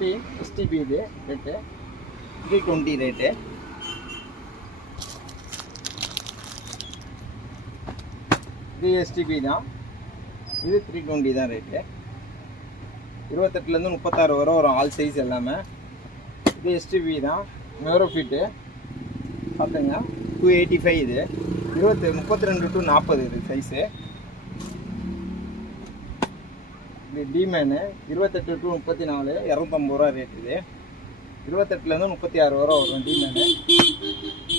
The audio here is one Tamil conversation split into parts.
350 STB இது ரேட்டு 320 ரேட்டு. இது STB தான், இது 320 தான் ரேட்டு. 28லேருந்து 36 வரை வரும் ஆல் சைஸ் எல்லாமே. இது STB தான், மெரோஃபிட்டு பார்த்துங்க 285 இது. 32 to 40 இது சைஸு. இது டிமேனு 28 to 34 250 ரூபா ரேட். இது 28லேருந்து 36 வரை வரும் டிமேனு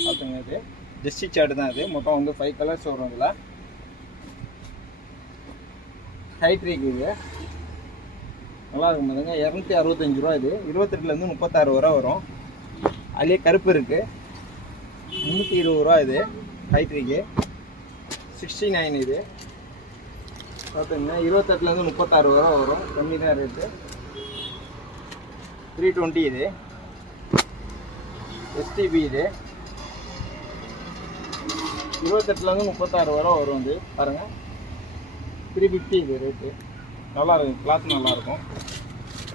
பார்த்துங்க. இது ஜெஸ்டி சார்ட் தான். இது மொத்தம் வந்து 5 கலர்ஸ் வரும். இதில் ஹைட்ரிக் இது நல்லா இருக்கும் பாருங்க. 265 ரூபா. இது 28லேருந்து 36 வரை வரும். அதுலேயே கருப்பு இருக்குது 320 ரூபா. இது ஹைட்ரிக்கு 69 இது பார்த்துங்க. 28லேருந்து 36 வரை வரும், கம்மி தான் ரேட்டு. 320 இது STB. இது 28லேருந்து 36 வரை வரும். இது பாருங்கள் 350 இது ரேட்டு. நல்லாயிருக்கும், கிளாத் நல்லாயிருக்கும்.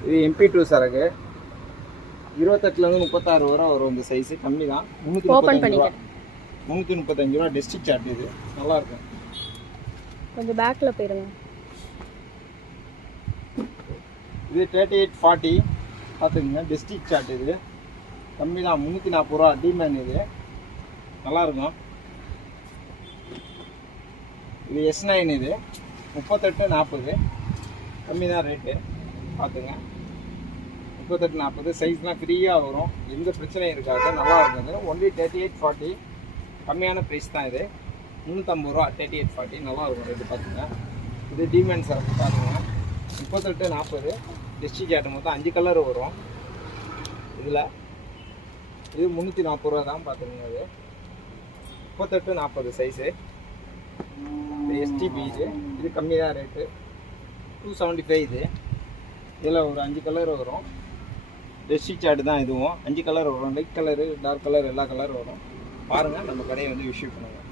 இது MP2 சரக்கு 28லேருந்து 36 வரை வரும். இந்த சைஸு கம்மி தான். 335 ரூபா. 335 ரூபா டிஸ்ட்ரிக்ட் சார்ட். இது நல்லாயிருக்கும். கொஞ்சம் பேக்கில் போயிருங்க. இது 3840 பார்த்துக்குங்க. District chart. இது கம்மி தான், 340 ரூபா டிமேன். இது நல்லாயிருக்கும். இது S9 இது 3840 கம்மி தான் ரேட்டு பார்த்துங்க. 3840 சைஸ்லாம் ஃப்ரீயாக வரும், எந்த பிரச்சனையும் இருக்காது, நல்லா இருக்குது. ஒன்லி 3840 கம்மியான ப்ரைஸ் தான். இது 350 ரூபா 3840 நல்லா இருக்கும் ரேட்டு பார்த்துங்க. இது டிமேன் சரக்கு பார்த்துங்க 3840 டிஸ்ட்ரிக்ட் சார்ட். மொத்தம் 5 கலர் வரும் இதில். இது 340 ரூபா தான் பார்த்துங்க. அது 3840 சைஸு. இது STB. இது கம்மி தான் ரேட்டு 275 இது. இதில் ஒரு 5 கலர் வரும். டிஸ்ட்ரிக்ட் சார்ட் தான் இதுவும். 5 கலர் வரும், லைட் கலரு, டார்க் கலர், எல்லா கலரும் வரும். பாருங்கள், நம்ம கடையை வந்து விசிட் பண்ணுங்கள்.